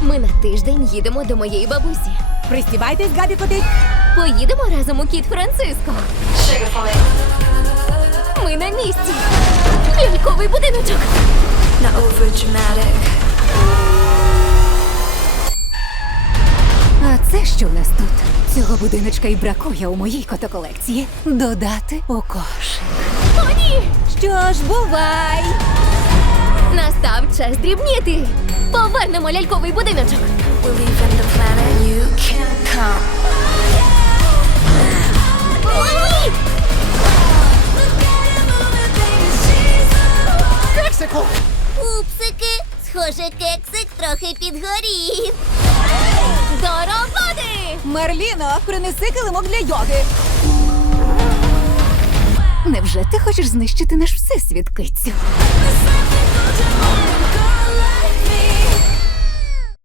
Ми на тиждень їдемо до моєї бабусі. Присівайтесь, габі куди. Поїдемо разом у кіт Франциско. Ші. Ми на місці. Ліковий будиночок. На А це що в нас тут? Цього будиночка і бракує у моїй котоколекції. Додати у кошик. О, ні! Що ж, бувай! дрібніти! повернемо ляльковий будиночок. Упсики, Схоже, кексик трохи підгорів. До роботи! Мерліно принеси килимок для йоги. Невже ти хочеш знищити наш всесвіт, всесвідкицю?